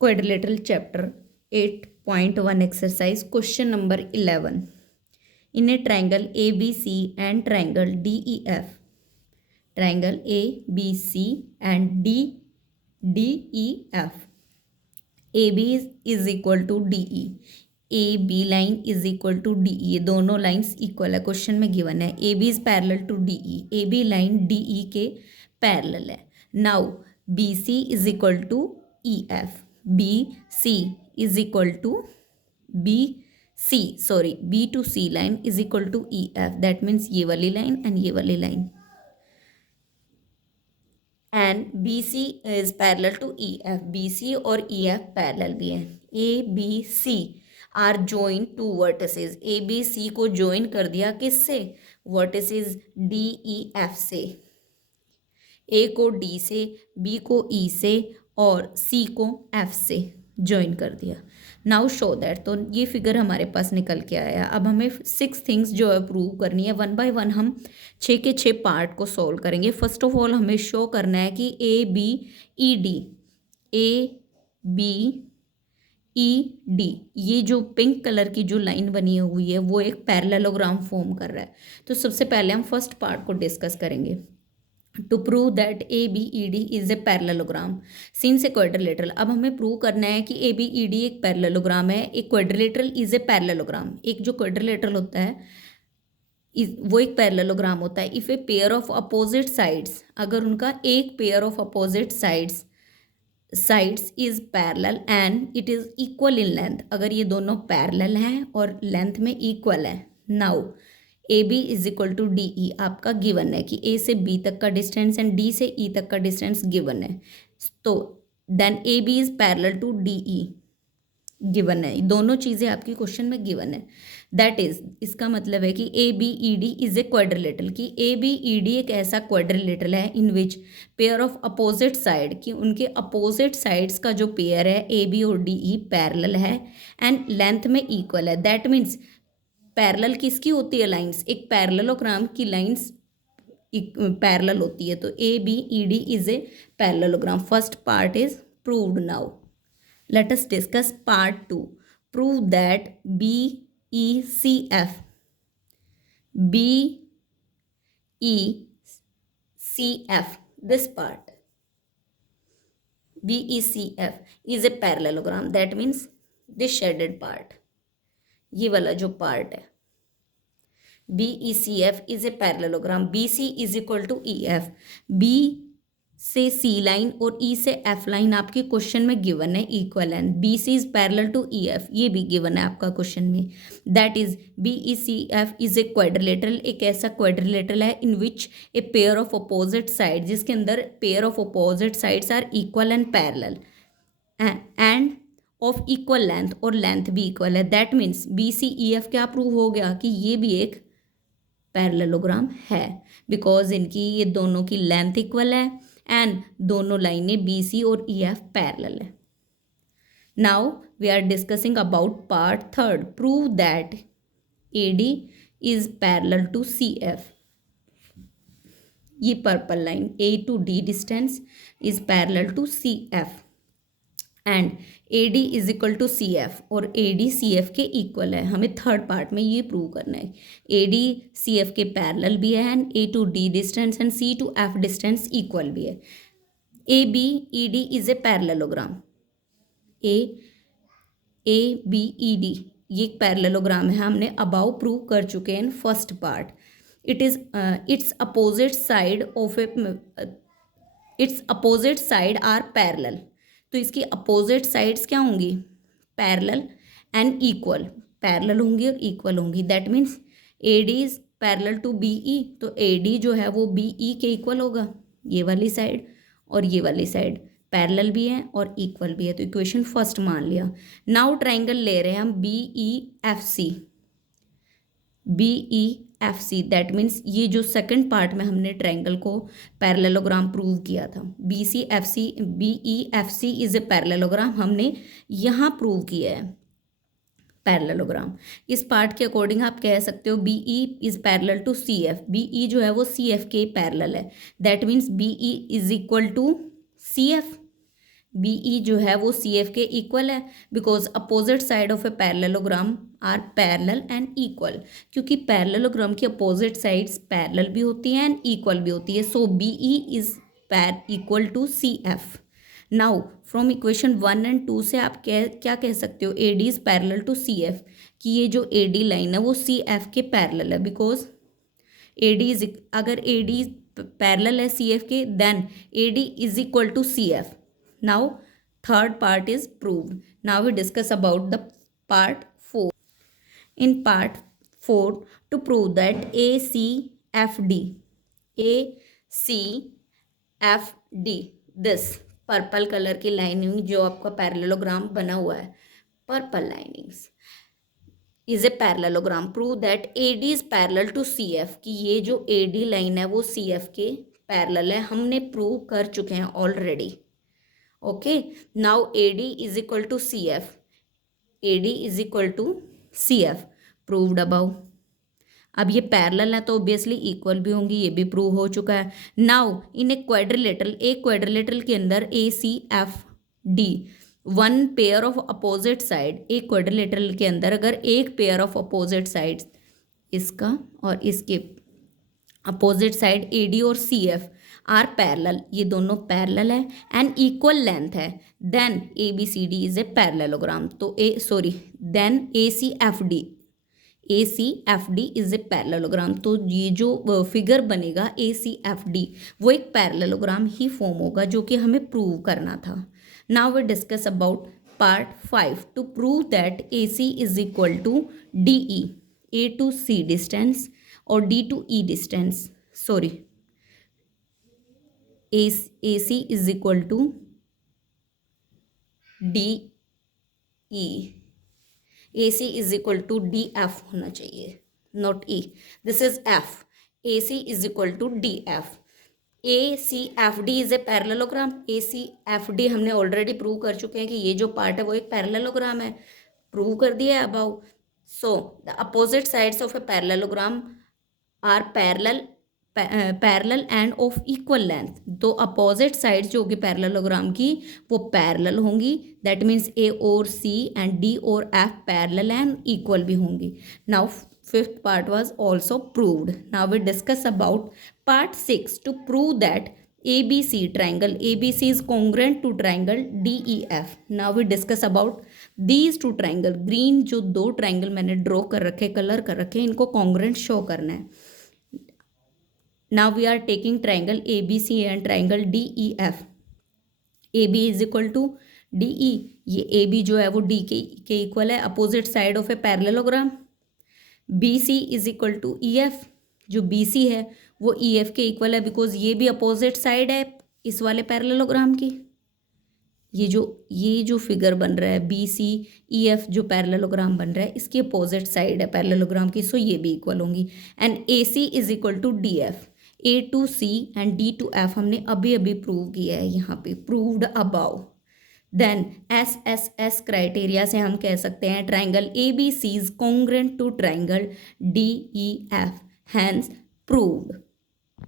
Quadrilateral chapter 8.1 exercise question number 11. In a triangle ABC and triangle DEF, triangle ABC and DEF, AB is equal to DE, AB line is equal to DE, ये दोनों lines equal है, question में given है AB is parallel to DE, AB line DE के parallel है. Now BC is equal to EF, BC is equal to B to C line is equal to EF, that means ये वाली line and ये वाली line, and BC is parallel to EF, BC और EF parallel भी है. ABC are join to vertices, ABC को ज्वाइन कर दिया किससे, वर्टिसेस DEF से, A को D से, B को E से और C को F से ज्वाइन कर दिया. नाउ शो दैट, तो ये फिगर हमारे पास निकल के आया. अब हमें 6 थिंग्स जो है प्रूव करनी है. 1 बाय 1 हम 6 के 6 पार्ट को सॉल्व करेंगे. फर्स्ट ऑफ ऑल हमें शो करना है कि ABED ये जो पिंक कलर की जो लाइन बनी हुई है वो एक पैरेललोग्राम फॉर्म कर रहा है. तो सबसे पहले हम फर्स्ट पार्ट को डिस्कस करेंगे. To prove that ABED is a parallelogram since a quadrilateral. अब हमें प्रूव करना है कि ABED एक पैरेललोग्राम है, एक क्वाड्रिलेटरल इज ए पैरेललोग्राम. एक जो क्वाड्रिलेटरल होता है वो एक पैरेललोग्राम होता है. If A pair of opposite sides, अगर उनका एक pair of opposite sides is parallel and it is equal in length, अगर ये दोनों पैरेलल हैं और लेंथ में इक्वल है. Now AB is equal to DE आपका गिवन है कि A से B तक का डिस्टेंस एंड D से E तक का डिस्टेंस गिवन है. तो then AB is parallel to DE given है. दोनों चीज़ें आपकी क्वेश्चन में गिवन है. दैट इज, इसका मतलब है कि ABED इज ए क्वाड्रिलेटरल, कि ABED एक ऐसा क्वाड्रिलेटरल है in which pair of opposite side, कि उनके अपोजिट साइड्स का जो पेयर है AB और DE पैरेलल है एंड लेंथ में इक्वल है. दैट मीन्स पैरेलल किसकी होती है लाइंस, एक पैरेललोग्राम की लाइंस पैरेलल होती है. तो ABED is a parallelogram. First part is proved. Now let us discuss part 2. Prove that BECF this part BECF is a parallelogram. That means this shaded part, ये वाला जो part है BECF is a parallelogram. BC is equal to EF. B से C line और E से F line आपके question में given है equal and BC is parallel to EF, ये भी गिवन है आपका क्वेश्चन में. That is BECF is a quadrilateral, एक ऐसा क्वाड्रिलेटरल है in which a pair of opposite side, जिसके अंदर pair of opposite sides are equal and parallel and of equal length, और लेंथ भी इक्वल है. दैट मीन्स BCEF क्या prove हो गया कि ये भी एक पैरेललोग्राम है, बिकॉज इनकी ये दोनों की लेंथ इक्वल है एंड दोनों लाइनें BC और EF पैरेलल है. Now we are discussing about part 3. Prove that AD is parallel to CF. ये purple line A to D distance is parallel to CF and AD is equal to CF, और AD CF के equal है. हमें third part में ये prove करना है. AD CF के पैरेलल भी है and A to D distance and C to F distance equal भी है. ABED is a parallelogram. ABED ये एक पैरेललोग्राम है, हमने अबाउ प्रूव कर चुके हैं in first part. It's opposite side are parallel. तो इसकी अपोजिट साइड्स क्या होंगी, पैरेलल एंड इक्वल, पैरेलल होंगी और इक्वल होंगी. That means AD is parallel to BE, तो AD जो है वो BE के इक्वल होगा. ये वाली साइड और ये वाली साइड पैरेलल भी है और इक्वल भी है, तो इक्वेशन फर्स्ट मान लिया. नाउ ट्राइंगल ले रहे हैं हम BEFC. दैट मीन्स ये जो सेकंड पार्ट में हमने ट्राइंगल को पैरेललोग्राम प्रूव किया था, BEFC इज ए पैरेललोग्राम, हमने यहाँ प्रूव किया है पैरेललोग्राम. इस पार्ट के अकॉर्डिंग आप कह सकते हो BE is parallel to CF. BE जो है वो CF के पैरेलल है. That means BE is equal to CF. B E जो है वो सी एफ के इक्वल है, because opposite side of a parallelogram are parallel and equal, क्योंकि पैरेललोग्राम की अपोजिट साइड्स पैरेलल भी होती हैं एंड इक्वल भी होती है. So B E is equal to C F. Now from equation 1 और 2 से आप क्या कह सकते हो, A D is parallel to C F, कि ये जो ए डी लाइन है वो सी एफ के पैरेलल है, बिकॉज ए डी इज, अगर ए डी पैरेलल है सी एफ के, then A D is equal to C F. Now third part is proved. Now we discuss about the part 4. In part 4, to prove that ACFD, this purple colour की lining जो आपका parallelogram बना हुआ है, purple linings is a parallelogram. Prove that AD is parallel to CF, कि ये जो AD line है वो CF के पैरेलल है. हमने प्रूव कर चुके हैं already. Okay, now AD is equal to CF, AD is equal to CF, proved above. अब ये पैरेलल है तो ऑब्वियसली इक्वल भी होंगी, ये भी प्रूव हो चुका है. नाउ इन एक क्वाड्रिलेटरल के अंदर ACFD, one pair of opposite side, एक क्वाड्रिलेटरल के अंदर अगर एक पेयर ऑफ अपोजिट साइड्स, इसका और इसके अपोजिट साइड AD और CF आर पैरेलल, ये दोनों पैरेलल है एंड इक्वल लेंथ है, then ABCD is a parallelogram. तो then ACFD is a parallelogram. तो ये जो फिगर बनेगा ACFD वो एक पैरेललोग्राम ही फॉर्म होगा, जो कि हमें प्रूव करना था. Now we discuss about part 5. To prove that AC is equal to DE, A to C distance और D to E distance, AC is equal to DE, AC is equal to DF होना चाहिए, not E. This is F. AC is equal to DF. ACFD is a parallelogram. ACFD हमने already prove कर चुके हैं कि ये जो part है वो एक पैरेललोग्राम है, प्रूव कर दिया है above. So the opposite sides of a parallelogram are parallel and of equal length. तो अपोजिट साइड्स जो होगी पैरेललोग्राम की वो पैरेलल होंगी, दैट मीन्स A और C एंड D और F पैरेलल एंड इक्वल भी होंगी. Now fifth part was also proved. Now we discuss about part 6. To prove that ABC triangle, ABC is congruent to triangle DEF. Now we discuss about these two triangle. Green जो दो triangle मैंने draw कर रखे, colour कर रखे, इनको congruent show करना है. Now we are taking triangle ABC and triangle DEF. AB is equal to DE. ये AB जो है वो D के इक्वल है, opposite side of a parallelogram. BC is equal to EF. जो BC है वो EF के इक्वल है, बिकॉज ये भी अपोजिट साइड है इस वाले पैरेललोग्राम की. ये जो फिगर बन रहा है BCEF जो पैरेललोग्राम बन रहा है, इसकी अपोजिट साइड है पैरेललोग्राम की, सो ये भी इक्वल होंगी. And AC is equal to DF. A to C and D to F हमने अभी प्रूव किया है यहाँ पे, proved above. Then SSS criteria से हम कह सकते हैं triangle ABC is congruent to triangle DEF, hence proved.